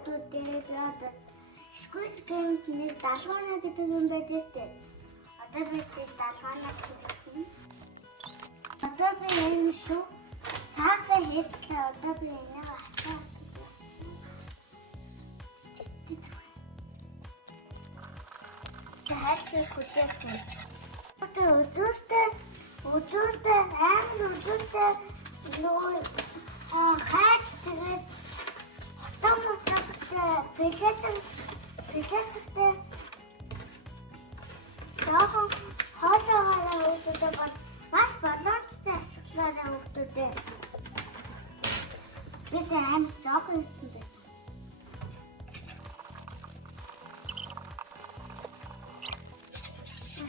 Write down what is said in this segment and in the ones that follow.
хүүхдүүдээ би одоо Squid Game нэг далгана гэдэг юм байдаг шүү дээ. Одоо би тэр далганаа хэлчихье. Одоо би юм шүү. Саасаа хийцлээ. Одоо би энийг асуух. Хайртай хүлээх юм. Одоо үзүүстэй амар үзүүстэй нөгөө хайц тэгээд автоматтай билеттэй жоохон хоолоогоо үзүүлдэг бол маш боломжтой ашиглаарай хүүхдүүдээ. Би амар жоохон хэлсэн байсан.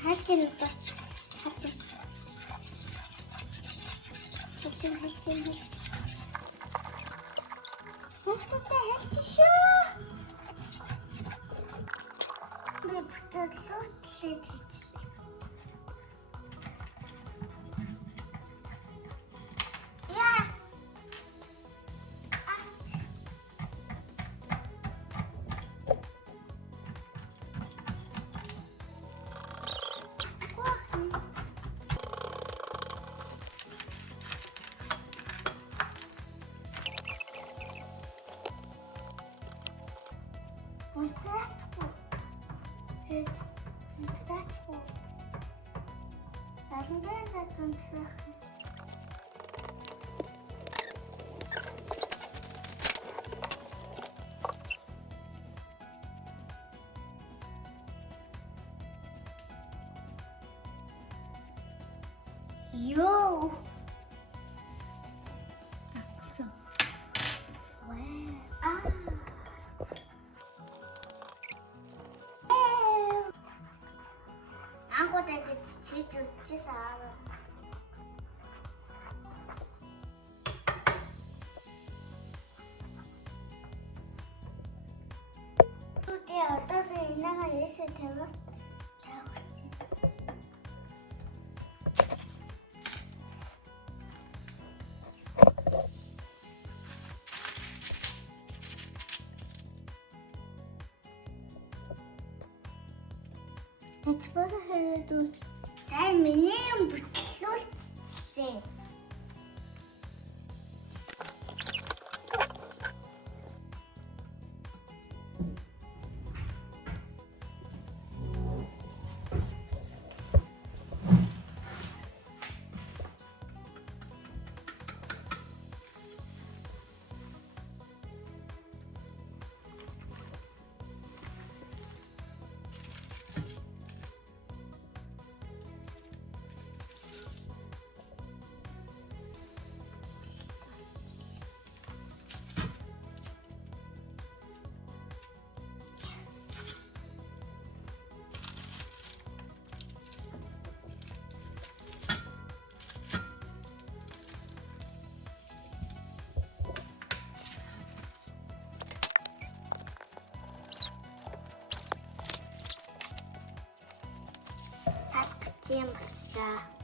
Хачил ба. Хачил. Хүүхдүүдээ хачил шүү. Би бүтэрлүүд хийчихлээ. Yo. So. Wow. Ako dati chichuchi sa akin. Tuti auto rin na ngayon sa tawag. Эцбол хэрэдүүл сайн миний юм бүтлүүлсэн. Салх юм байна.